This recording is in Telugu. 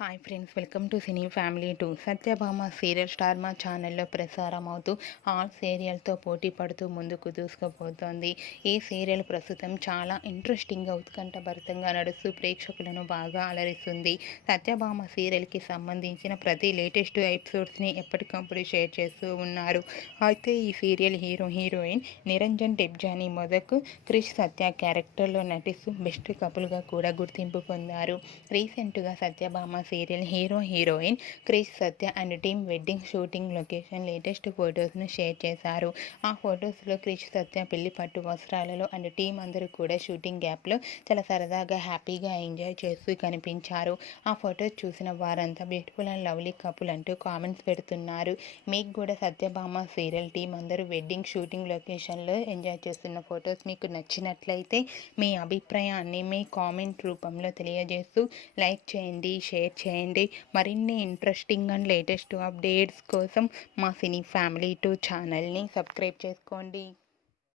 Hi friends, welcome to cine family 2. Satyabhama serial star మా ఛానల్లో ప్రసారం అవుతూ ఆల్ సీరియల్తో పోటీ పడుతూ ముందుకు దూసుకుపోతోంది. ఈ సీరియల్ ప్రస్తుతం చాలా ఇంట్రెస్టింగ్గా ఉత్కంఠభరితంగా నడుస్తూ ప్రేక్షకులను బాగా అలరిస్తుంది. సత్యభామ సీరియల్కి సంబంధించిన ప్రతి లేటెస్ట్ ఎపిసోడ్స్ని ఎప్పటికప్పుడు షేర్ చేస్తూ ఉన్నారు. అయితే ఈ సీరియల్ హీరోయిన్ నిరంజన్ డెబ్జానీ మొదకు క్రిష్ సత్య క్యారెక్టర్లో నటిస్తూ బెస్ట్ కపుల్గా కూడా గుర్తింపు పొందారు. రీసెంట్గా Satyabhama serial heroine Krish Satya and team wedding shooting location latest ఫొటోస్ను షేర్ చేశారు. ఆ ఫొటోస్లో క్రిష్ సత్య పెళ్లి పట్టు వస్త్రాలలో అండ్ టీం అందరూ కూడా షూటింగ్ గ్యాప్లో చాలా సరదాగా హ్యాపీగా ఎంజాయ్ చేస్తూ కనిపించారు. ఆ ఫొటోస్ చూసిన వారంతా బ్యూటిఫుల్ అండ్ లవ్లీ కపుల్ అంటూ కామెంట్స్ పెడుతున్నారు. మీకు కూడా సత్యభామ సీరియల్ టీం అందరూ వెడ్డింగ్ షూటింగ్ లొకేషన్లో ఎంజాయ్ చేస్తున్న ఫొటోస్ మీకు నచ్చినట్లయితే మీ అభిప్రాయాన్ని మీ కామెంట్ రూపంలో తెలియజేస్తూ లైక్ చేయండి, షేర్ చేయండి. మరిన్ని ఇంట్రెస్టింగ్ అండ్ లేటెస్ట్ అప్డేట్స్ కోసం మా సినీ ఫ్యామిలీ 2 ఛానల్ని సబ్స్క్రైబ్ చేసుకోండి.